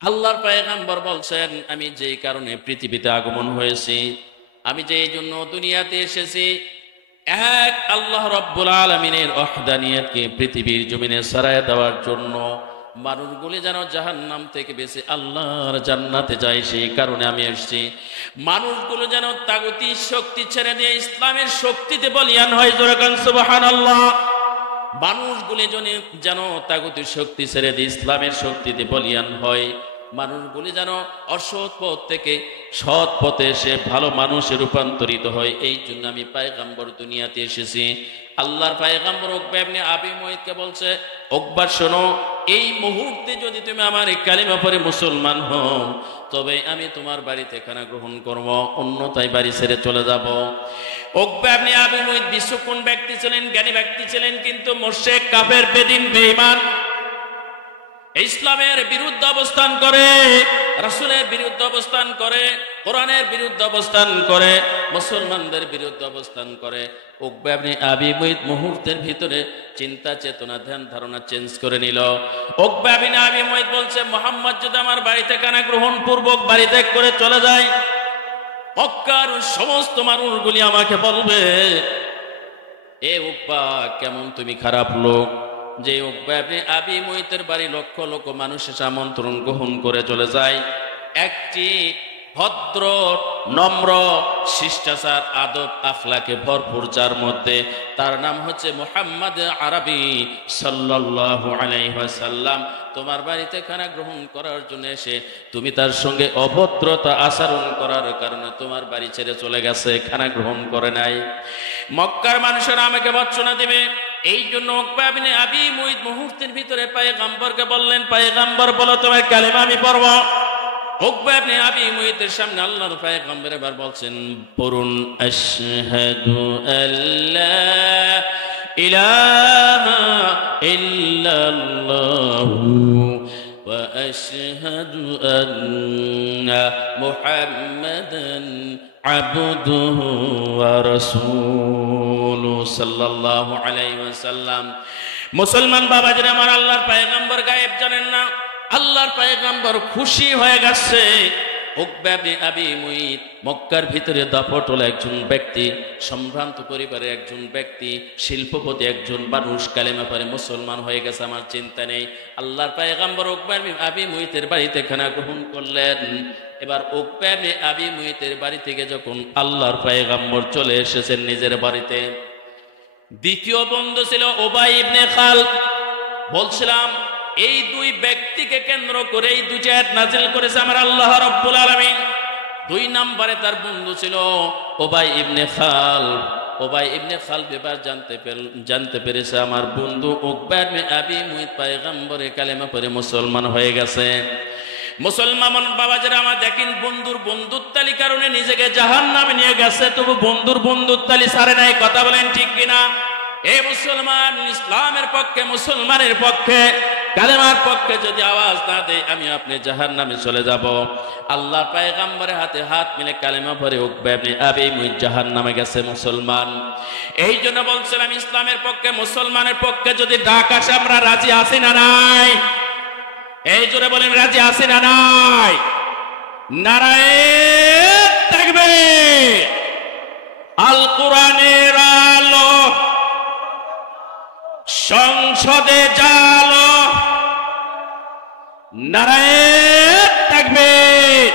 আল্লাহর পয়গম্বর বলছেন, আমি যেই কারণে পৃথিবীতে আগমন হয়েছি, আমি যেই জন্য দুনিয়াতে এসেছি, এক আল্লাহ রাব্বুল আলামিনের ওয়াহদানিয়তকে পৃথিবীর জমিনে ছড়ায় দেওয়ার জন্য। মানুষগুলি যেন জাহান্নাম থেকে বেঁচে আল্লাহর জান্নাতে যায়, সেই কারণে আমি এসেছি। মানুষগুলো যেন তাগুতির শক্তি ছেড়ে দিয়ে ইসলামের শক্তিতে বলিয়ান হয়। জোরে কান সুবহানাল্লাহ। মানুষগুলি যেন তাগুতির শক্তি ছেড়ে দিয়ে ইসলামের শক্তিতে বলিয়ান হয়। মানুষগুলি যেন অসৎ পথ থেকে সৎ পথে এসে ভালো মানুষে রূপান্তরিত হয়। এই জন্য আমি পয়গম্বর দুনিয়াতে এসেছি। আল্লাহর পয়গম্বর উকবা ইবনে আবি মুয়াইতকে বলছে, উকবা শোনো, এই মুহূর্তে যদি তুমি আমার এই কালিমা পড়ে মুসলমান হও, তবে আমি তোমার বাড়িতে খানা গ্রহণ করব, অন্যথায় বাড়ি ছেড়ে চলে যাব। উকবা ইবনে আবি মুয়াইত বিচক্ষণ ব্যক্তি ছিলেন, জ্ঞানী ব্যক্তি ছিলেন, কিন্তু মুশরিক, কাফের, বেদিন, বেঈমান, ইসলামের বিরুদ্ধে অবস্থান করে, রাসূলের বিরুদ্ধে অবস্থান করে, কোরআনের বিরুদ্ধে অবস্থান করে, মুসলমানদের বিরুদ্ধে অবস্থান করে। উকবা ইবনে আবি মুয়াইত মুহূর্তের ভিতরে চিন্তা চেতনা ধ্যান ধারণা চেঞ্জ করে নিল। উকবা ইবনে আবি মুয়াইত বলছে, মুহাম্মদ যদি আমার বাড়িতে খানা গ্রহণ পূর্বক বাড়ি ত্যাগ করে চলে যায়, মক্কার সমস্ত মানুষগুলি আমাকে বলবে, এ উকবা, কেমন তুমি খারাপ লোক, যে উকবা ইবনে আবি মুয়াইতের বাড়ি লক্ষ লক্ষ মানুষ এসে আমন্ত্রণ গ্রহণ করে চলে যায়। একটি ভদ্র, নম্র, শিষ্টাচার, আদব, আখলাকে ভরপুর, যার মধ্যে তার নাম হচ্ছে মুহাম্মদ আরবি সাল্লাল্লাহু আলাইহি ওয়াসাল্লাম, তোমার বাড়িতে খানা গ্রহণ করার জন্য এসে তুমি তার সঙ্গে অভদ্রতা আচরণ করার কারণে তোমার বাড়ি ছেড়ে চলে গেছে, খানা গ্রহণ করে নাই। মক্কার মানুষেরা আমাকে ভৎসনা দিবে। এই জন্য উকবা ইবনে আবি মুয়াইত মুহূর্তের ভিতরে পয়গম্বরকে বললেন, পয়গম্বর বলো তোমার কালেমা আমি পড়ব। উকবা ইবনে আবি মুয়াইতের সামনে আল্লাহর পয়গম্বর এবার বলছেন, পড়ুন, আশহাদু আল্লা ইলাহা ইল্লাল্লাহু ওয়া আশহাদু আন্না মুহাম্মাদান আবদুহু ওয়া রাসূলুহু সাল্লাল্লাহু আলাইহি ওয়াসাল্লাম। মুসলমান বাবাজিরা আমার, আল্লাহর পয়গম্বর গায়েব জানেন না। আল্লাহর পয়গম্বর খুশি হয়ে গেছে। উকবা ইবনে আবি মুয়াইত মক্কার ভিতরে দাপটল একজন ব্যক্তি, সম্ভ্রান্ত পরিবারের একজন ব্যক্তি, শিল্পপতি একজন মানুষ, কালেমা পড়ে মুসলমান হয়ে গেছে, আমার চিন্তা নেই। আল্লাহর পয়গম্বর উকবা ইবনে আবি মুয়াইতের বাড়িতে খানা গ্রহণ করলেন। এবার উকবা ইবনে আবি মুয়াইতের বাড়ি থেকে যখন আল্লাহর পয়গম্বর চলে এসেছেন নিজের বাড়িতে, দ্বিতীয় বন্ধু ছিল উবাই ইবনে খালদ। বলছিলাম, এই দুই ব্যক্তিকে কেন্দ্র করে এই দুইটা আয়াত নাযিল করেছে আমার আল্লাহ রাব্বুল আলামিন। দুই নম্বরে তার বন্ধু ছিল উবাই ইবনে খালদ। উবাই ইবনে খালদ এবার জানতে পেরেছে আমার বন্ধু উকবা ইবনে আবি মুয়াইত পয়গম্বরের কালেমা পড়ে মুসলমান হয়ে গেছে। মুসলমান বাবাজিরা আমার, দেখেন, বন্ধুর বন্ধুত্বালি কারণে নিজেকে জাহান্নামে নিয়ে গেছে, তবু বন্ধুর বন্ধুত্বালি ছাড়ে নাই। কথা বলেন ঠিক কিনা? এই মুসলমান ইসলামের পক্ষে, মুসলমানের পক্ষে, কালেমার পক্ষে যদি আওয়াজ না দেয়, আমি আপনি জাহান্নামে চলে যাব। আল্লাহ পয়গম্বরের হাতে হাত মিলে কালেমা পড়ে উকবা ইবনে আবি মুয়াইত জাহান্নামে গেছে মুসলমান। এই জন্য বলছিলাম, ইসলামের পক্ষে, মুসলমানের পক্ষে যদি ডাক আসে, আমরা রাজি আছি না নাই? এই জোরে বলেন, রাজি আছি না নাই? নারায়ে তাকবীর। আল কোরআনের আলো সংসদে জালো, নারায়ে তাকবীর।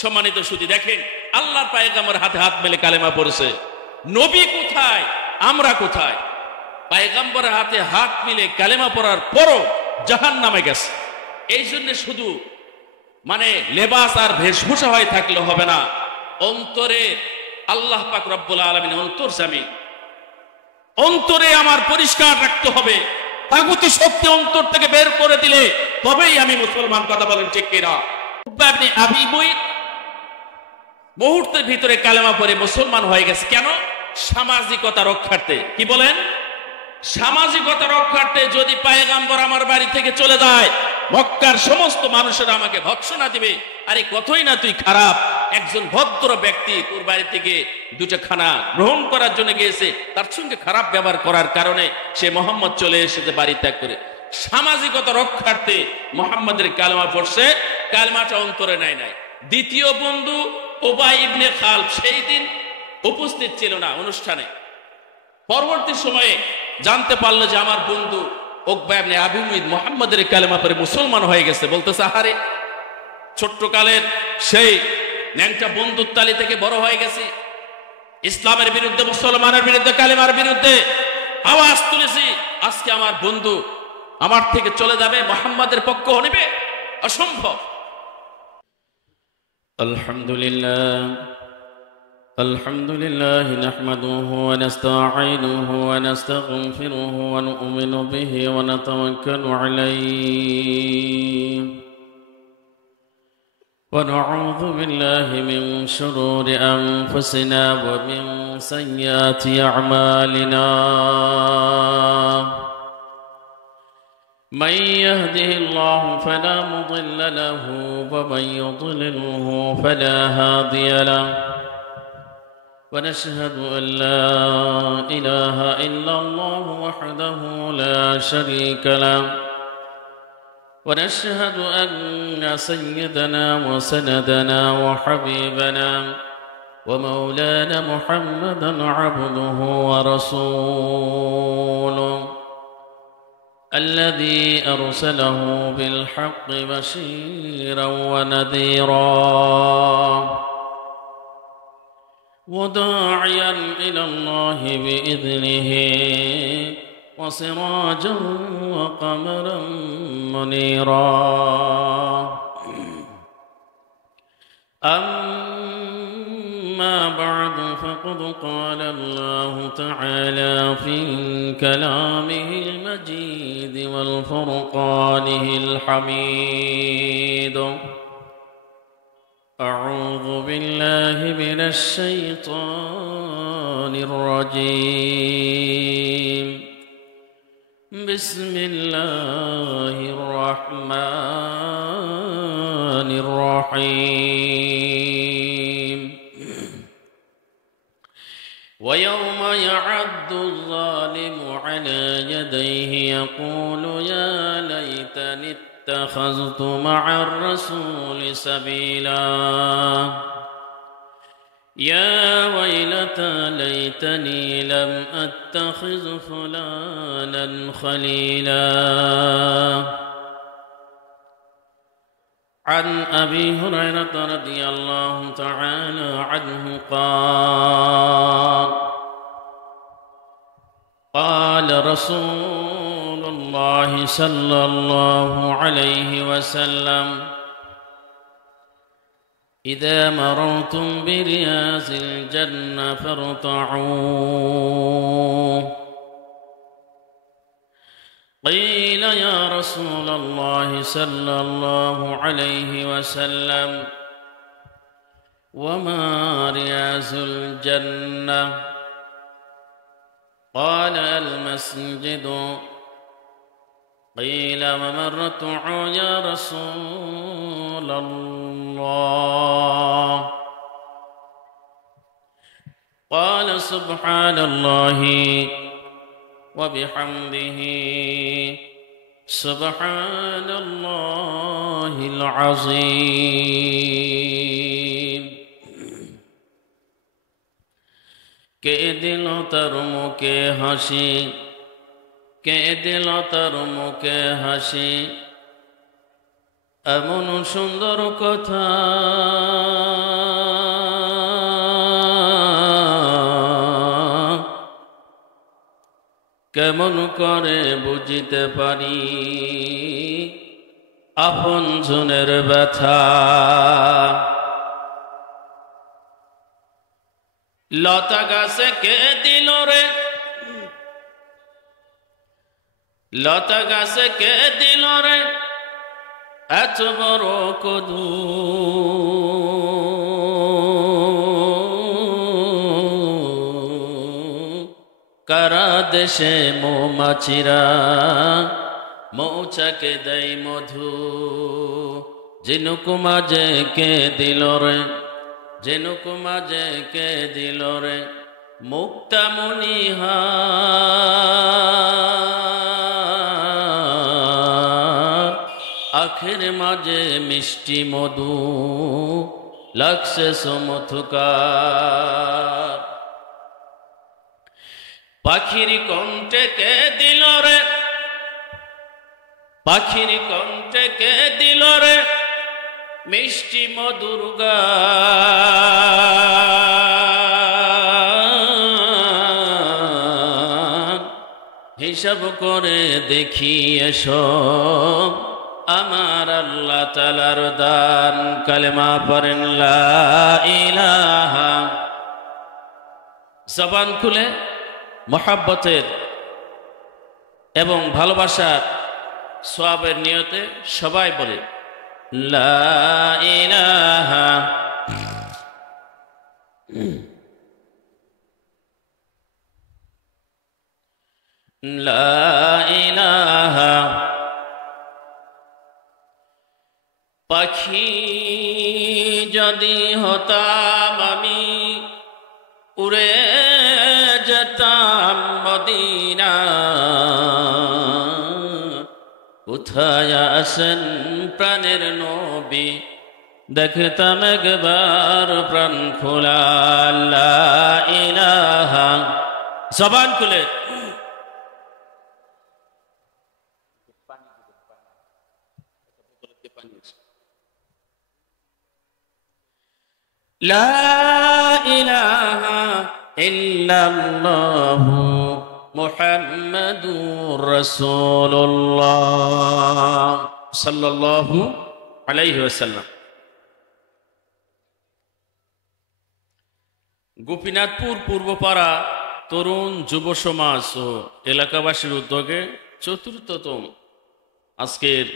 সম্মানিত সুধী, দেখেন, আল্লাহর পয়গম্বর হাতে হাত মেলে কালেমা পড়েছে। নবী কোথায়, আমরা কোথায়? পয়গম্বরের হাতে হাত মিলে কালেমা পড়ার পরও জাহান্নামে গেছে। এই জন্য শুধু লেবাস আর বেশভূষা হয়ে থাকলে হবে না, অন্তরে আল্লাহ পাক রব্বুল আলামিন অন্তর্যামী। অন্তরে আমার পরিষ্কার রাখতে হবে। তাগুতি শক্তি অন্তর থেকে বের করে দিলে তবেই আমি মুসলমান। কথা বলেন ঠিক কিনা? উকবা ইবনে আবি মুয়াইত মুহূর্তের ভিতরে কালেমা পড়ে মুসলমান হয়ে গেছে। কেন? সামাজিকতা রক্ষার্থে। কি বলেন? সামাজিকতা রক্ষার্থে। যদি পয়গম্বর আমার বাড়ি থেকে চলে যায়, মক্কার সমস্ত মানুষেরা আমাকে ভৎসনা দিবে, আরে কতই না তুই খারাপ। একজন ভদ্র ব্যক্তি তোর বাড়ি থেকে দুটো খানা গ্রহণ করার জন্য গিয়েছে, তার সঙ্গে খারাপ ব্যবহার করার কারণে সে মুহাম্মদ চলে এসেছে বাড়ি ত্যাগ করে। সামাজিকতা রক্ষার্থে মুহাম্মাদের কালেমা পড়ছে, কালেমাটা অন্তরে নাই। দ্বিতীয় বন্ধু উবাই ইবনে খালব সেই দিন উপস্থিত ছিল না অনুষ্ঠানে। পরবর্তী সময়ে জানতে পারলো যে আমার বন্ধু উকবা ইবনে আবি মুইত মুহাম্মাদের কালেমা পড়ে মুসলমান হয়ে গেছে। বলতেছে, আহারে, ছোট্ট কালের সেই ন্যাংটা বন্ধুত্বালি থেকে বড় হয়ে গেছি, ইসলামের বিরুদ্ধে, মুসলমানের বিরুদ্ধে, কালেমার বিরুদ্ধে আওয়াজ তুলেছি, আজকে আমার বন্ধু আমার থেকে চলে যাবে, মুহাম্মাদের পক্ষ নেবে? অসম্ভব। আলহামদুলিল্লাহ নাহমাদুহু ওয়া নাস্তাঈনুহু ওয়া নাস্তাগফিরুহু ওয়া নু'মিনু বিহি ওয়া নাতাওয়াক্কালু আলাইহি ওয়া নাউযু বিল্লাহি মিন শুরুরি আনফুসিনা ওয়া মিন সাইয়্যাতি আ'মালিনা। من يهده الله فلا مضل له ومن يضلله فلا هادي له ونشهد أن لا إله إلا الله وحده لا شريك له ونشهد أن سيدنا وسندنا وحبيبنا ومولانا محمدا عبده ورسوله الذي أرسله بالحق بشيرا ونذيرا وداعيا إلى الله بإذنه وسراجا وقمرا منيرا. أما بعد فقد قال الله تعالى في كلامه المجيد والفرقانه الحميد. أعوذ بالله من الشيطان الرجيم. بسم الله الرحمن الرحيم. ويوم يعض الظالم على يديه يقول يا ليتني اتخذت مع الرسول سبيلا يا ويلتى ليتني لم أتخذ فلانا خليلا. عن أبي هريرة رضي الله تعالى عنه قال رسول الله صلى الله عليه وسلم إذا مررتم برياض الجنة فارتعوا. قيل يا رسول الله صلى الله عليه وسلم وما رياض الجنة؟ قال المسجد. قيل وما الرتع يا رسول الله؟ قال سبحان الله وبحمده سبحان الله العظيم. কে দিল তার মুখে হাসি, কে দিল তার মুখে হাসি, এমন সুন্দর কথা কেমন করে বুঝিতে পারি, আপন জনের ব্যথা। লতা গাছে কে দিল রে, লতা গাছে কে দিল রে এত বড় কদু, কারা দেশে মৌমাছিরা মৌচাকে দেয় মধু, ঝিনুক মাঝে কে দিল রে, ঝিনুক মাঝে কে দিল রে মুক্তামণিহার। আখের মাঝে মিষ্টি মধু লাগছে চমৎকার। পাখির কণ্ঠে কে দিল রে, পাখির কণ্ঠে কে দিল রে মিষ্টি মধুর গান। হিসাব করে দেখি এসো আমার আল্লাহ তাআলার দান। কালেমা পড়েন লা ইলাহা। জবান খুলে মহাব্বতের এবং ভালোবাসার সওয়াবের নিয়তে সবাই বলে লা ইলাহা। লা ইলাহা। পাখি যদি হতাম আমি উড়ে যেতাম মদিনা। কোথায় আছেন প্রাণের নবী দেখতাম একবার প্রাণ খোলা। লা ইলাহা। জবান খুলে লা ইলাহা ইল্লাল্লাহু মুহাম্মাদুর রাসূলুল্লাহ সাল্লাল্লাহু আলাইহি ওয়াসাল্লাম। গোপীনাথপুর পূর্বপাড়া তরুণ যুব সমাজ ও এলাকাবাসীর উদ্যোগে চতুর্থতম আজকের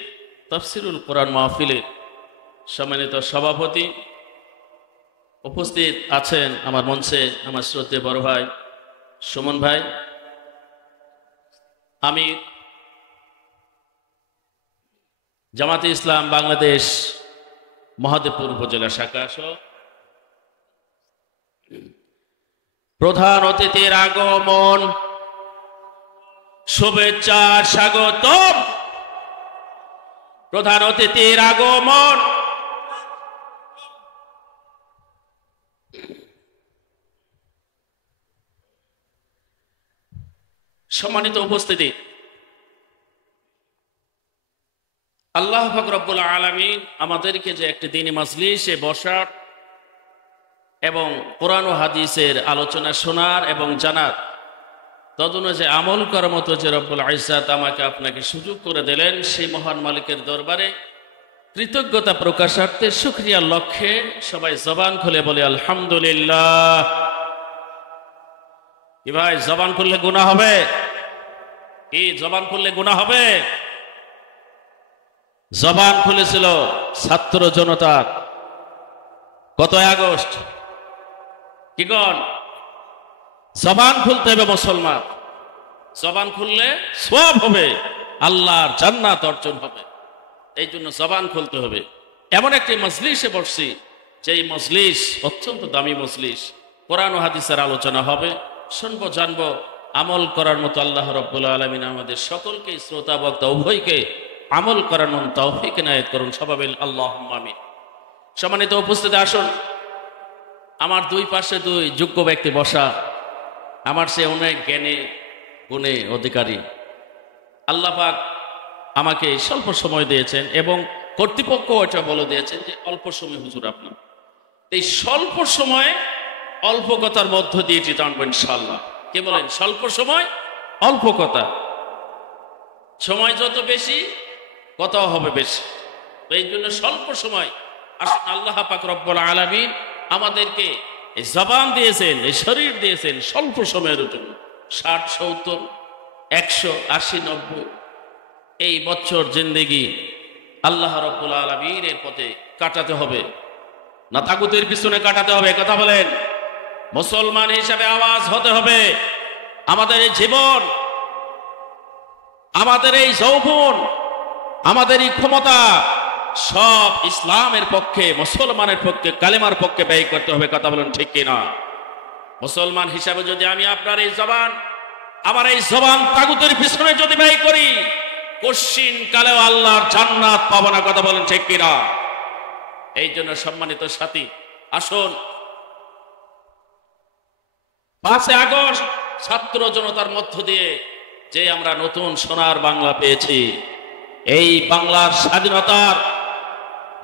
তাফসিরুল কোরআন মাহফিলের সম্মানিত সভাপতি উপস্থিত আছেন আমার মঞ্চে আমার শ্রদ্ধেয় বড় ভাই সুমন ভাই, আমি জামাতে ইসলাম বাংলাদেশ মহাদেবপুর উপজেলা শাখা সহ প্রধান অতিথির আগমন শুভেচ্ছা স্বাগতম। প্রধান অতিথির আগমন সম্মানিত উপস্থিতি, আল্লাহ পাক রব্বুল আলামিন আমাদেরকে যে একটি দিনী মাজলিসে বসার এবং কোরআন ও হাদিসের আলোচনা শোনার এবং জানার তদনুযায়ী আমল করার মতো যে রব্বুল ইজ্জাত আমাকে আপনাকে সুযোগ করে দিলেন, সেই মহান মালিকের দরবারে কৃতজ্ঞতা প্রকাশার্থে শুকরিয়ার লক্ষ্যে সবাই জবান খুলে বলে আলহামদুলিল্লাহ। কি ভাই, জবান খুললে গুনাহ হবে? কি জবান খুললে গুনাহ হবে? জবান খুলেছিল ছাত্র জনতার গত আগস্ট। কি গণ, জবান খুলতে হবে মুসলমান। জবান খুললে সওয়াব হবে, আল্লাহর জান্নাত অর্জন হবে। এই জন্য জবান খুলতে হবে। এমন একটি মজলিসে বসছি, যেই মজলিস অত্যন্ত দামি মজলিস। কোরআন ও হাদিসের আলোচনা হবে, শুনবো জানবো, আমল করার মতো আল্লাহ রাব্বুল আলামিন আমাদের সকলকে, শ্রোতা বক্তা উভয়কে আমল করার মন তৌফিক ইনায়েত করুন। সবাই বলেন আল্লাহুম্মা আমিন। সম্মানিত উপস্থিতি, আসুন, আমার দুই পাশে দুই যোগ্য ব্যক্তি বসা, আমার সে অনেক জ্ঞানে গুণে অধিকারী। আল্লাহ পাক আমাকে স্বল্প সময় দিয়েছেন এবং কর্তৃপক্ষ এটা বলে দিয়েছেন যে অল্প সময় হুজুর আপনার। এই স্বল্প সময়ে অল্প কথার মধ্য দিয়ে এটি টানবো ইনশাআল্লাহ। কে বলেন স্বল্প সময় অল্প কথা? সময় যত বেশি কথাও হবে বেশি। তো এই জন্য স্বল্প সময় আসুন, আল্লাহ পাক রব্বুল আলামিন আমাদেরকে এই জবান দিয়েছেন, এই শরীর দিয়েছেন স্বল্প সময়ের জন্য। 60, 70, 100, 80, 90 এই বছর জিন্দেগি আল্লাহ রাব্বুল আলামিনের পথে কাটাতে হবে, না তাগুতের পিছনে কাটাতে হবে? কথা বলেন। মুসলমান হিসাবে আওয়াজ হতে হবে। আমাদের এই জীবন, আমাদের এই যৌবন, আমাদের এই ক্ষমতা সব ইসলামের পক্ষে, মুসলমানের পক্ষে, কালেমার পক্ষে ব্যয় করতে হবে। কথা বলেন ঠিক কিনা? মুসলমান হিসাবে যদি আমি আপনার এই জবান, আমার এই জবান তাগুতের পিছনে যদি ব্যয় করি, কশিন কালেও আল্লাহর জান্নাত পাবো না। কথা বলেন ঠিক কিনা? এই জন্য সম্মানিত সাথী, আসুন 5 আগস্ট ছাত্র জনতার মধ্য দিয়ে যে আমরা নতুন সোনার বাংলা পেয়েছি, এই বাংলার স্বাধীনতার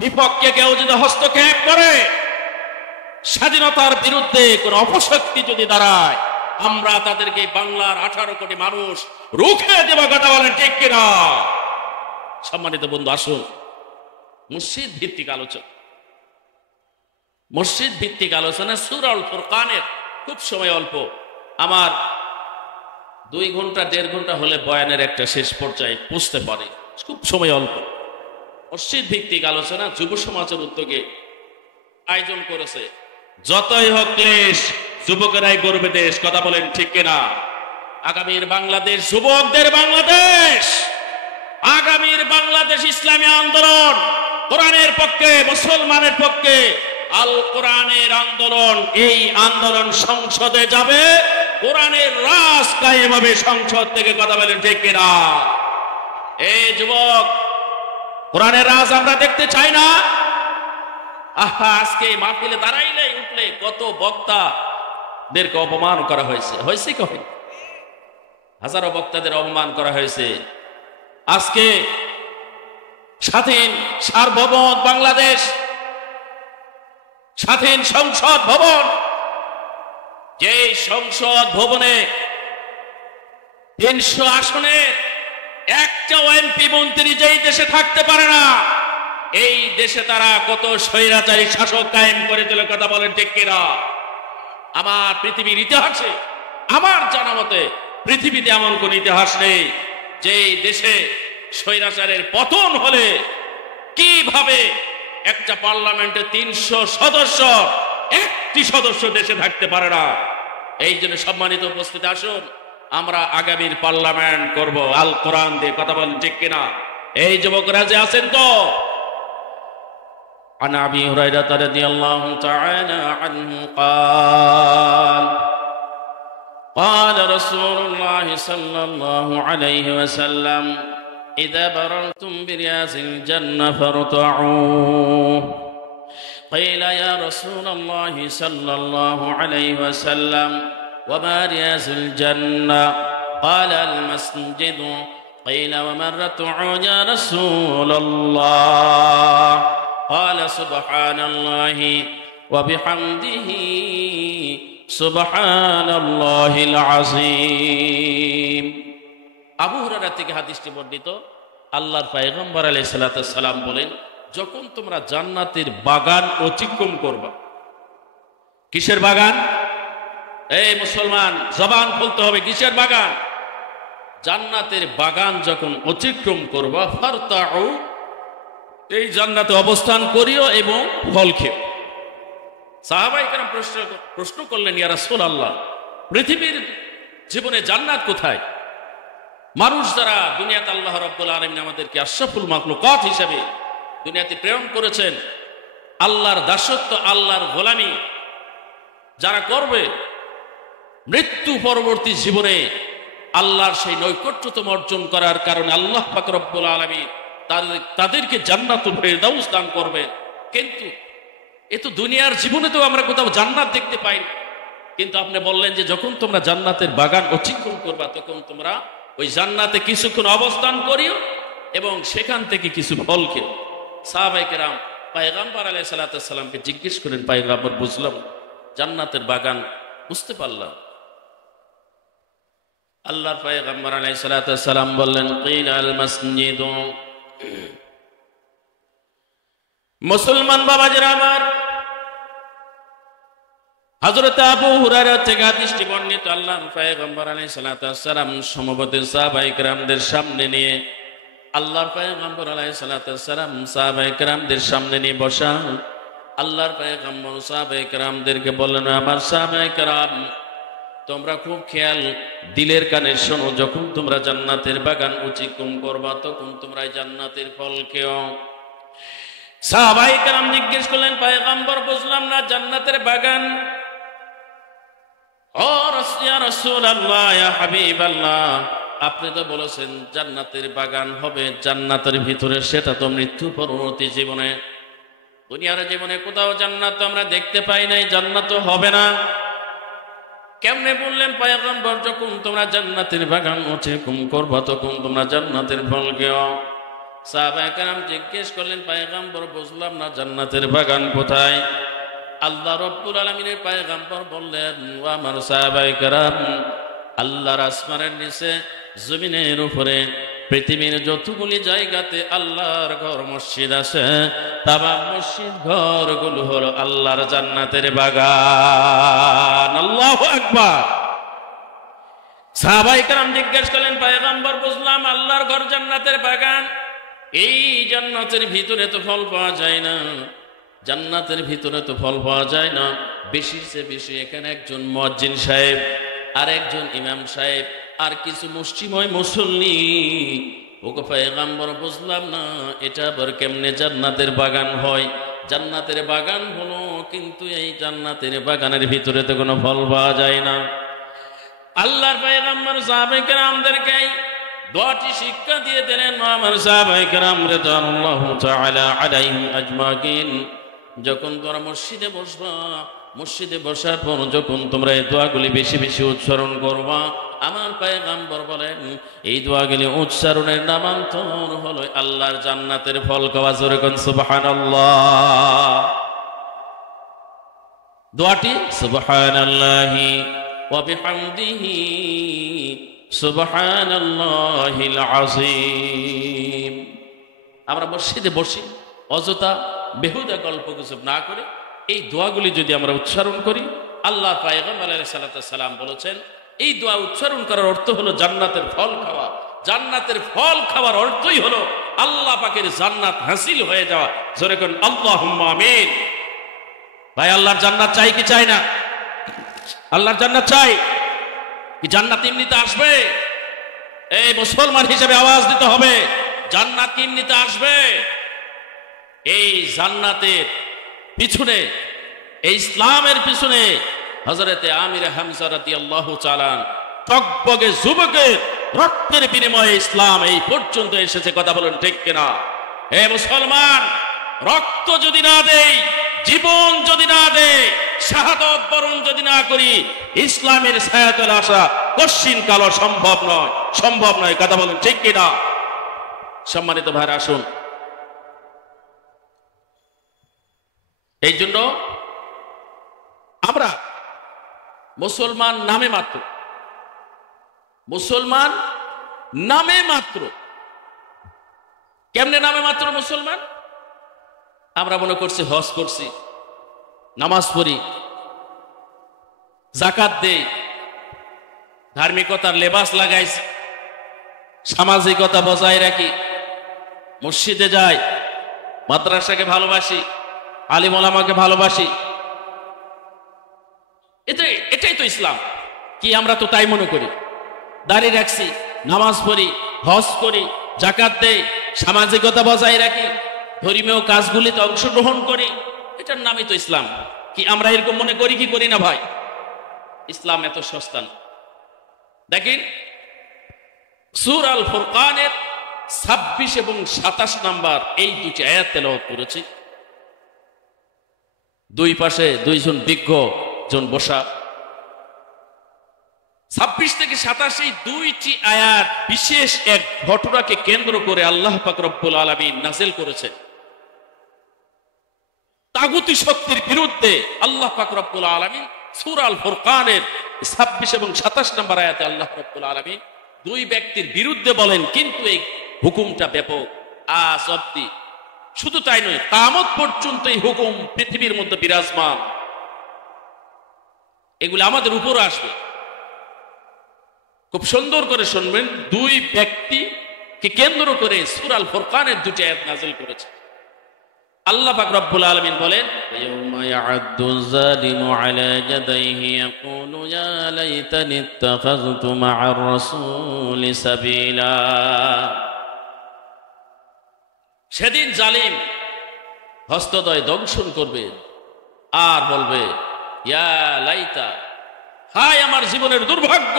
বিপক্ষে কেউ যদি হস্তক্ষেপ করে, স্বাধীনতার বিরুদ্ধে কোন অপশক্তি যদি দাঁড়ায়, আমরা তাদেরকে বাংলার 18 কোটি মানুষ রুখে দেব। কথা বলেন ঠিক কিনা? সম্মানিত বন্ধু, আসুন মসজিদ ভিত্তিক আলোচনা, মসজিদ ভিত্তিক আলোচনা সূরা আল ফুরকানের খুব সময় অল্প, আমার 2 ঘন্টা 1.5 ঘন্টা হলে বয়ানের একটা শেষ পর্যায়ে পৌঁছতে পারে, খুব সময় অল্প। মসজিদ ভিত্তিক আলোচনা যুব সমাজের উদ্যোগে আয়োজন করেছে। যতই হোক ক্লেশ, যুবকেরাই গড়বে দেশ। কথা বলেন ঠিক কিনা? আগামীর বাংলাদেশ যুবকদের বাংলাদেশ, আগামীর বাংলাদেশ ইসলামী আন্দোলন, কোরআনের পক্ষে, মুসলমানের পক্ষে, আল কোরআনের আন্দোলন। এই আন্দোলন সংসদে যাবে, কোরআনের রাজ কায়েম হবে সংসদ থেকে। কথা বলেন ঠিক কিনা? এই যুবক, কোরআনের রাজ আমরা দেখতে চাই না? আজকে মাহফিলে দাঁড়াইলে উঠলে কত বক্তাদেরকে অপমান করা হয়েছে, হয়েছে কবে? হাজারো বক্তাদের অপমান করা হয়েছে। আজকে স্বাধীন সার্বভৌম বাংলাদেশ, স্বাধীন সংসদ ভবন, যে সংসদ ভবনে 300 আসনে একটা এমপি মন্ত্রী যেই দেশে থাকতে পারে না, এই দেশে তারা কত স্বৈরাচারী শাসক কায়েম করে দিল। কথা বলেন ঠিক কিনা? আমার পৃথিবীর ইতিহাসে, আমার জানা মতে পৃথিবীতে এমন কোন ইতিহাস নেই যেই দেশে স্বৈরাচারের পতন হলে কিভাবে একটা পার্লামেন্টে 300 সদস্য, একটি সদস্য দেশে থাকতে পারে না। এই জন্য সম্মানিত উপস্থিতি, আসুন আমরা আগামীর পার্লামেন্ট করব আল কোরআন দিয়ে। কথা বলেন ঠিক কিনা? এই যুবকরা যে আছেন তো, عن أبي هريرة رضي الله تعالى عنه قال رسول الله صلى الله عليه وسلم إذا بررتم برياض الجنة فارتعوا. قيل يا رسول الله صلى الله عليه وسلم وما رياض الجنة؟ قال المسجد. قيل وما الرتع يا رسول الله؟ قال سبحان الله وبحمده سبحان الله العظيم. আবু হুরায়রা থেকে হাদিসটি বর্ণিত, আল্লাহর পয়গম্বর আলাইহিস সালাতু ওয়াস সালাম বলেন, যখন তোমরা জান্নাতের বাগান অতিক্রম করবা। কিসের বাগান? এই মুসলমান, জবান খুলতে হবে। কিসের বাগান? জান্নাতের বাগান যখন অতিক্রম করবা, ফারতাউ, এই জান্নাতে অবস্থান করিও এবং ফল খেও। সাহাবায়ে কেরাম প্রশ্ন করলেন, ইয়া রাসূলুল্লাহ, পৃথিবীর জীবনে জান্নাত কোথায়? মানুষ যারা দুনিয়াতে আল্লাহ রাব্বুল আলামিন আমাদেরকে আশরাফুল মাখলুকাত হিসেবে দুনিয়াতে প্রেরণ করেছেন, আল্লাহর দাসত্ব, আল্লাহর গোলামি যারা করবে, মৃত্যু পরবর্তী জীবনে আল্লাহর সেই নৈকট্যতম অর্জন করার কারণে আল্লাহ পাক রব্বুল আলামিন তাদেরকে জান্নাতুল ফেরদাউস দান করবেন। কিন্তু এ তো দুনিয়ার জীবনে তো আমরা কোথাও জান্নাত দেখতে পাই না। কিন্তু আপনি বললেন যে যখন তোমরা জান্নাতের বাগান অতিক্রম করবা, তখন তোমরা ওই জান্নাতে কিছুক্ষণ অবস্থান করিও এবং সেখান থেকে কিছু ফল খেও। সাহাবায়ে কেরাম পয়গম্বর আলাইহিস সালাতু ওয়াস সালামকে জিজ্ঞেস করেন, পয়গম্বর, বুঝলাম, জান্নাতের বাগান বুঝতে পারলাম। আল্লাহর পয়গম্বর আলাইহিস সালাতু ওয়াস সালাম বললেন, কিল আল মাসজিদ। মুসলমান বাবাজিরা আমার, হযরত আবু হুরায়রা থেকে হাদিসটি বর্ণিত, আল্লাহর পয়গম্বর আলাইহিস সালাতু ওয়াস সালাম সমবেত সাহাবায়ে কেরামদের সামনে নিয়ে, আল্লাহর পয়গম্বর আলাইহিস সালাতু ওয়াস সালাম সাহাবায়ে কেরামদের সামনে নিয়ে বসা। আল্লাহর পয়গম্বর সাহাবায়ে কেরামদেরকে বললেন, আমার সাহাবায়ে কেরাম, তোমরা খুব খেয়াল দিলের কানে শোনো, যখন তোমরা জান্নাতের বাগান অতিক্রম করবা, তখন তোমরা জান্নাতের ফল খেও। সাহাবায়ে কেরাম জিজ্ঞেস করলেন, পয়গম্বর, বুঝলাম না, জান্নাতের বাগান? ও ইয়া রাসূলুল্লাহ, ইয়া হাবিবাল্লাহ, আপনি তো বলেছেন জান্নাতের বাগান হবে জান্নাতের ভিতরে, সেটা তো মৃত্যু পরবর্তী জীবনে। দুনিয়ার জীবনে কোথাও জান্নাত আমরা দেখতে পাই নাই, জান্নাত হবে না। কেমনে বললেন পয়গম্বর, যখন তোমরা জান্নাতের বাগান অতিক্রম করবা তখন তোমরা জান্নাতের ফল খেও। সাহাবায়ে কেরাম জিজ্ঞেস করলেন, পয়গম্বর বুঝলাম না জান্নাতের বাগান কোথায়? আল্লাহ রাব্বুল আলামিনের পয়গম্বর বললেন, ও আমার সাহাবায়ে কেরাম, আল্লাহর আসমানের নিচে জমিনের উপরে পৃথিবীর যতগুলি জায়গাতে আল্লাহর ঘর মসজিদ আছে, তামাম মসজিদ ঘরগুলো হলো আল্লাহর জান্নাতের বাগান। আল্লাহু আকবার। সাহাবায়ে কেরাম জিজ্ঞেস করলেন, পয়গম্বর বুঝলাম আল্লাহর ঘর জান্নাতের বাগান, এই জান্নাতের ভিতরে তো ফল পাওয়া যায় না, জান্নাতের ভিতরে তো ফল পাওয়া যায় না। বেশি সে বেশি এখানে একজন মুয়াজ্জিন সাহেব, আর একজন ইমাম সাহেব, আর কিছু মুষ্টিময় মুসল্লি। ওগো পয়গম্বর বুঝলাম না এটা আবার কেমনে জান্নাতের বাগান হয়? জান্নাতের বাগান হলো, কিন্তু এই জান্নাতের বাগানের ভিতরে তো কোনো ফল পাওয়া যায় না। আল্লাহর পয়গম্বর সাহাবায়ে কেরামদেরকে দোয়াটি শিক্ষা দিয়ে দিলেন। আমার সাহাবায়ে কেরাম রাদিয়াল্লাহু তাআলা আলাইহিম আজমাইন, যখন তোমরা মসজিদে বসবা, মসজিদে বসার পর যখন তোমরা এই দোয়াগুলি বেশি বেশি উচ্চারণ করবা, আমার পয়গম্বর বলেন এই দোয়াগুলি উচ্চারণের নামান্তর হলো আল্লাহর জান্নাতের ফল খাওয়া। জোরে কোন সুবহানাল্লাহ। দোয়াটি সুবহানাল্লাহি ওয়া বিহামদিহি সুবহানাল্লাহিল আযীম। আমরা মসজিদে বসি, অযথা বেহুদা গল্প গুজব না করে এই দোয়াগুলি যদি আমরা উচ্চারণ করি, আল্লাহ পয়গম্বর আলাইহিস সালাতু ওয়াস সালাম বলেছেন এই দোয়া উচ্চারণ করার অর্থ হলো জান্নাতের ফল খাওয়া। জান্নাতের ফল খাওয়ার অর্থই হলো আল্লাহ পাকের জান্নাত হাসিল হয়ে যাওয়া। জোরে কোন আল্লাহুম্মা আমিন। ভাই, আল্লাহর জান্নাত চাই কি চাই না? আল্লাহর জান্নাত চাই কি? জান্নাত এমনিতে আসবে? এই মুসলমান হিসেবে আওয়াজ দিতে হবে, জান্নাত এমনিতে আসবে? এই জান্নাতের পিছনে, এই ইসলামের পিছনে হযরতে আমির হামজা রাদিয়াল্লাহু তাআলা টকবগে যুবকের রক্তের বিনিময়ে ইসলাম এই পর্যন্ত এসেছে। কথা বলেন ঠিক কিনা? হে মুসলমান, রক্ত যদি না দেই, জীবন যদি না দেই, শাহাদাত বরণ যদি না করি, ইসলামের ছায়াতলে আসা কশিন কালো সম্ভব নয়, সম্ভব নয়। কথা বলেন ঠিক কিনা? সম্মানিত ভাইরা, আসুন, এই জন্য আমরা মুসলমান নামে মাত্র, মুসলমান নামে মাত্র। কেমনে নামে মাত্র মুসলমান? আমরা মনে করছি হজ করছি, নামাজ পড়ি, যাকাত দেই, ধার্মিকতার লেবাস লাগাইছি, সামাজিকতা বজায় রাখি, মসজিদে যাই, মাদ্রাসাকে ভালোবাসি, আলিম ওলামাকে ভালোবাসি, এটাই তো ইসলাম। কি আমরা তো তাই মনে করি? দাড়ি রাখছি, নামাজ পড়ি, হজ করি, যাকাত দেই, সামাজিকতা বজায় রাখি, ধর্মীয় কাজগুলিতে অংশগ্রহণ করি, এটার নামই তো ইসলাম। কি আমরা এরকম মনে করি কি করি না ভাই? ইসলাম এত সস্তা না। দেখেন সূরা আল ফুরকানের 26 এবং 27 নাম্বার এই দুটি আয়াত তেলাওয়াত করেছি। দুই পাশে দুইজন বিজ্ঞ জন বসা। 26 থেকে 27 এই দুইটি আয়াত বিশেষ এক ঘটনাকে কেন্দ্র করে আল্লাহ পাক রব্বুল আলামিন নাযিল করেছেন। তাগুতি শক্তির বিরুদ্ধে আল্লাহ পাক রব্বুল আলামিন সূরা আল ফুরকানের 26 এবং 27 নম্বর আয়াতে আল্লাহ রব্বুল আলামিন দুই ব্যক্তির বিরুদ্ধে বলেন, কিন্তু এই হুকুমটা ব্যাপক, আজ অব্দি, শুধু তাই নয়, কিয়ামত পর্যন্ত এই হুকুম পৃথিবীর মধ্যে বিরাজমান। এগুলো আমাদের উপর আসবে। খুব সুন্দর করে শুনবেন, দুই ব্যক্তিকে কেন্দ্র করে সূরা আল ফুরকানের দুটি আয়াত নাযিল করেছে। আল্লাহ পাক রব্বুল আলামিন বলেন, ইয়াউমা ইয়া'আদ্দু যালিমু আলা ইয়াদাইহি ইয়াকুলু ইয়া লাইতানি ইত্তাখাযতু মা'আর রাসূলি সাবিলা। সেদিন জালিম হস্তদ্বয় দংশন করবে আর বলবে, ইয়া লাইতা, হায় আমার জীবনের দুর্ভাগ্য,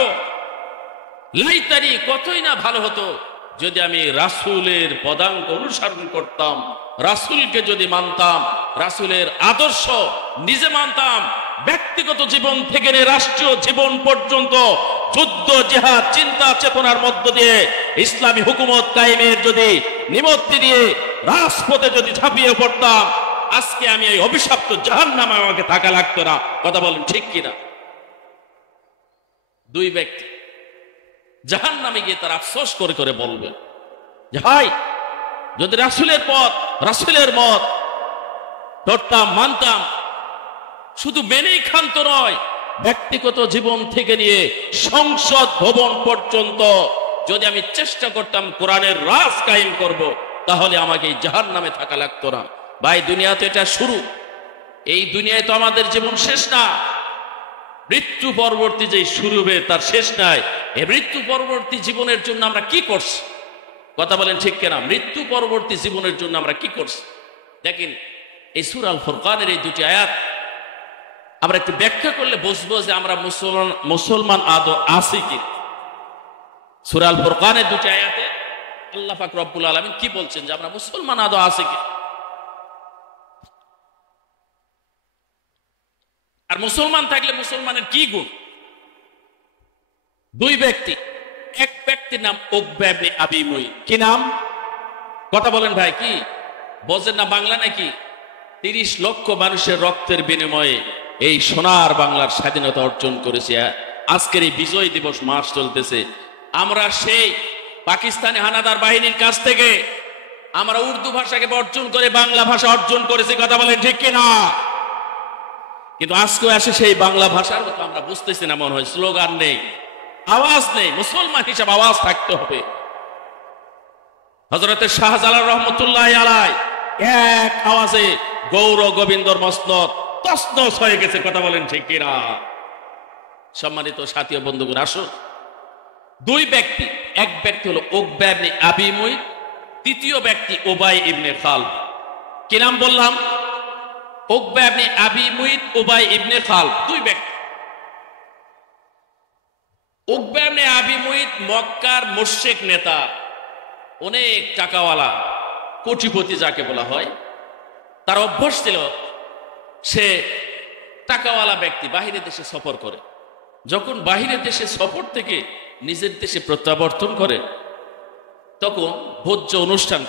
লাইতানি, কতই না ভালো হতো যদি আমি রাসূলের পদাঙ্ক অনুসরণ করতাম, রাসূলকে যদি মানতাম, রাসূলের আদর্শ নিজে মানতাম, ব্যক্তিগত জীবন থেকে নিয়ে রাষ্ট্রীয় জীবন পর্যন্ত যুদ্ধ জিহাদ চিন্তা চেতনার মধ্য দিয়ে ইসলামী হুকুমত কায়েমের যদি নিমত্তি দিয়ে রাজপথে যদি ঝাঁপিয়ে পড়তাম, আজকে আমি এই অভিশপ্ত জাহান্নামে আমাকে থাকা লাগতো না। কথা বলেন ঠিক কিনা? দুই ব্যক্তি জাহান্নামে গিয়ে তারা আফসোস করে করে বলবে যে হায়, যদি রাসূলের পথ রাসূলের মত ধরতাম, মানতাম, শুধু মেনেই ক্ষান্ত নয়, ব্যক্তিগত জীবন থেকে নিয়ে সংসদ ভবন পর্যন্ত যদি আমি চেষ্টা করতাম কোরআনের রাজ কায়েম করব, তাহলে আমাকে জাহান্নামে থাকা লাগতো না। ভাই, দুনিয়াতে এটা শুরু, এই দুনিয়ায় তো আমাদের জীবন শেষ না। মৃত্যু পরবর্তী যে শুরু হবে তার শেষ নাই। এই মৃত্যু পরবর্তী জীবনের জন্য আমরা কি করছি? কথা বলেন ঠিক কিনা? মৃত্যু পরবর্তী জীবনের জন্য আমরা কি করছি? দেখেন, এই সূরা আল ফুরকানের এই দুটি আয়াত আমরা একটু ব্যাখ্যা করলে বুঝবো যে আমরা মুসলমান আদৌ আছি কি। সূরা আল ফুরকানের দুটি আয়াতে আল্লাহ পাক রব্বুল আলামিন কি বলছেন যে আমরা মুসলমান আদৌ আছি কি। আর মুসলমান থাকলে মুসলমানের কি গুণ? দুই ব্যক্তি, এক ব্যক্তির নাম উকবা ইবনে আবী মুঈত। কি নাম? কথা বলেন ভাই, কি বোঝেন না বাংলা নাকি? 30 লক্ষ মানুষের রক্তের বিনিময়ে এই সোনার বাংলার স্বাধীনতা অর্জন করেছে। আজকের এই বিজয় দিবস মাস চলতেছে, আমরা সেই পাকিস্তানি হানাদার বাহিনীর কাছ থেকে আমরা উর্দু ভাষাকে বর্জন করে বাংলা ভাষা অর্জন করেছি। কথা বলেন ঠিক কিনা? কিন্তু আজকে আসে সেই বাংলা ভাষার কথা আমরা বুঝতেছি না, মনে হয় স্লোগান নেই, আওয়াজ নেই। মুসলমান হিসাবে আওয়াজ থাকতে হবে। হযরতে শাহজালাল রহমতুল্লাহ আলাইহি এক আওয়াজে গৌর গোবিন্দর মসনদ তছনছ হয়ে গেছে। কথা বলেন ঠিক কিনা? সম্মানিত সাথী ও বন্ধুগণ, আসুন, দুই ব্যক্তি, এক ব্যক্তি হলো উকবা ইবনে আবী মুঈত, দ্বিতীয় ব্যক্তি উবাই ইবনে খালদ। কি নাম বললাম? উকবা ইবনে আবী মুঈত, উবাই ইবনে খালদ, দুই ব্যক্তি। উকবা ইবনে আবী মুঈত মক্কার মুশরিক নেতা, অনেক টাকাওয়ালা, কোটিপতি যাকে বলা হয়। তার অভ্যাস ছিল সে টাকাওয়ালা ব্যক্তি, বাহিরের দেশে সফর করে। যখন বাহিরের দেশে সফর থেকে নিজের দেশে প্রত্যাবর্তন করে, তখন ভোজ্য অনুষ্ঠান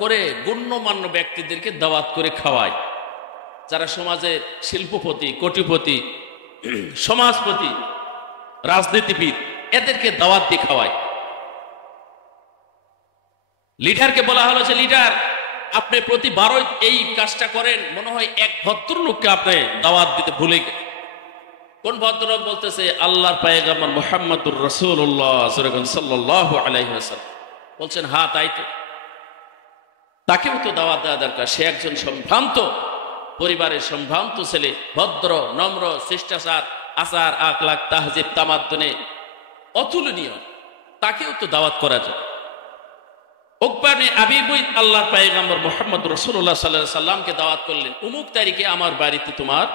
করে গণ্যমান্য ব্যক্তিদেরকে দাওয়াত করে খাওয়ায়। যারা সমাজের শিল্পপতি, কোটিপতি, সমাজপতি, রাজনীতিবিদ, এদেরকে দাওয়াত দিয়ে খাওয়ায়। লিডারকে বলা হলো যে লিডার, আপনি প্রতি 12 এই কাজটা করেন, মনে হয় এক ভদ্রলোককে আপনি দাওয়াত দিতে ভুলে গেছেন। কোন ভদ্রলোক? বলতেছে আল্লাহর পয়গম্বর মুহাম্মদুর রাসূলুল্লাহ সাল্লাল্লাহু আলাইহি ওয়াসাল্লাম। বলছেন হ্যাঁ তাই তো, তাকেও তো দাওয়াত দেওয়া দরকার। সে একজন সম্ভ্রান্ত পরিবারের সম্ভ্রান্ত ছেলে, ভদ্র, নম্র, শিষ্টাচার, আচার, আখলাক, তাহজিব, তামাদ্দুনে অতুলনীয়, তাকেও তো দাওয়াত করা যায়। উকবা ইবনে আবী মুঈত আল্লাহর পয়গম্বর মুহাম্মদ রাসূলুল্লাহ সাল্লাল্লাহু আলাইহি ওয়াসাল্লামকে দাওয়াত করলেন, অমুক তারিখে আমার বাড়িতে তোমার